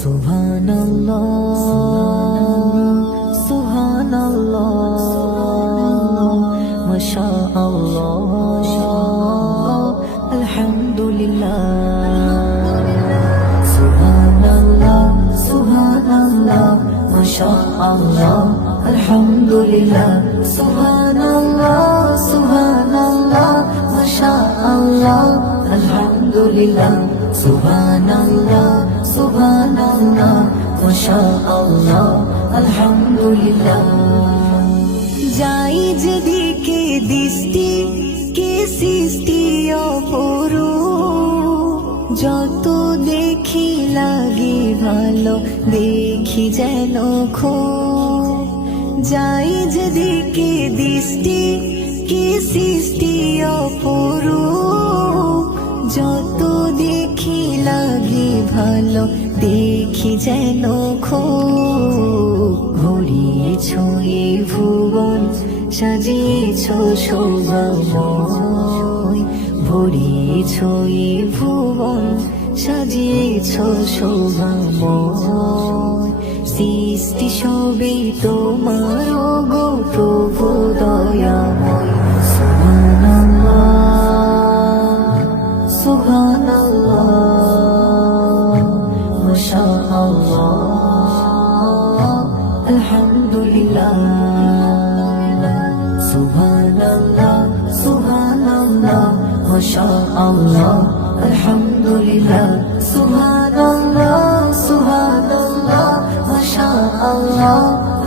সুবহানাল্লাহ সুবহানাল্লাহ মাশাআল্লাহ আলহামদুলিল্লাহ সুবহানাল্লাহ সুবহানাল্লাহ মাশাআল্লাহ আলহামদুলিল্লাহ সুবহানাল্লাহ সুবহানাল্লাহ মাশাআল্লাহ আলহামদুলিল্লাহ। সুবহানাল্লাহ সুবহানাল্লাহ, মাশাআল্লাহ, আলহামদুলিল্লাহ। যাই যেদিকে দৃষ্টি, কে সৃষ্টি অপরু যত দেখি লাগে ভালো, দেখি যেন খো যাই যেদিকে দৃষ্টি, কে সৃষ্টি অপরু যত লাগে ভালো, দেখি যেন খো ঘুরিয়েছ এ ভুবন, সাজিয়েছ শোভাময়। ভরিয়েছ এ ভুবন, সাজিয়েছ শোভাময়। সৃষ্টি সবে তোমার গো প্রভু দয়াময়। সুবহানাল্লাহ সুবহানাল্লাহ মাশাআল্লাহ আলহামদুলিল্লাহ, সুবহানাল্লাহ সুবহানাল্লাহ, মাশাআল্লাহ,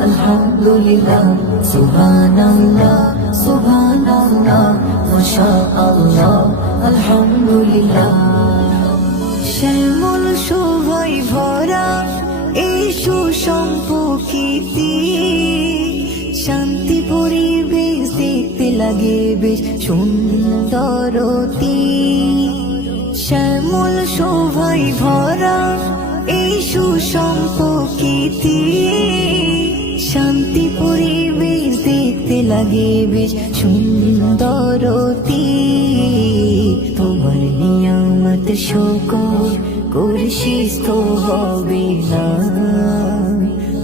আলহামদুলিল্লাহ, সুবহানাল্লাহ সুবহানাল্লাহ, মাশাআল্লাহ, আলহামদুলিল্লাহ। শ্যামল শোভাই ভরা এই সুসম্পর্কিতি লাগে বেশ সুন্দরতি শ্যামল শোভাই ভরা এই সুসম্পর্কিতি। শান্তি পরিবেশ দেখতে লাগে বেশ সুন্দরতি তোমার নিয়ামত শকর করছিস তো হবে না।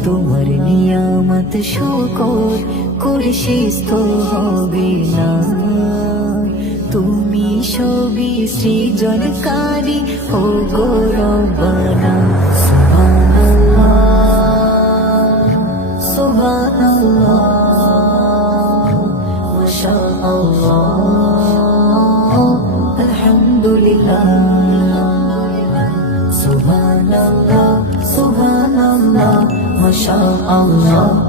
তোমার নিয়ামত শকর করছিস তো হবে না তুমি সবই সৃজনকারী ও গৌরবানা সুবহানাল্লাহ সুবহানাল্লাহ, মাশাআল্লাহ, আলহামদুলিল্লাহ। সুবহানাল্লাহ সুবহানাল্লাহ, মাশাআল্লাহ।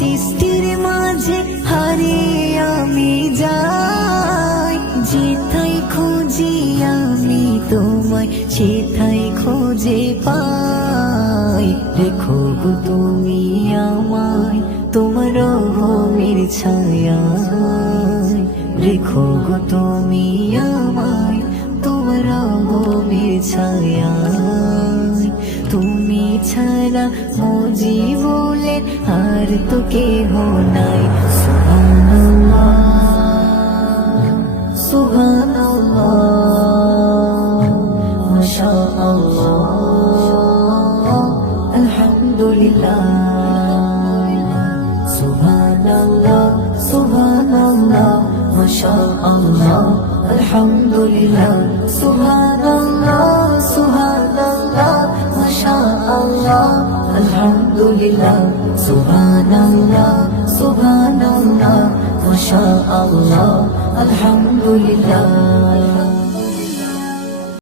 সৃষ্টির মাঝে হারিয়ে আমি যাই, যেথায় খোঁজে আমি তোমায়, সেথায় খোঁজে পাই। রেখো তুমি আমায়, তোমার রহমের ছায়া রেখো তুমি আমায়, তোমার রহমের ছায়া তুমি ছাড়া মজি বলে আর তো কেহ নাই। সুবহানাল্লাহ সুবহানাল্লাহ মাশাআল্লাহ আলহামদুলিল্লাহ সুবহানাল্লাহ সুবহানাল্লাহ আলহামদুলিল্লাহ সুবহানাল্লাহ সুবহানাল্লাহ মাশাআল্লাহ আলহামদুলিল্লাহ।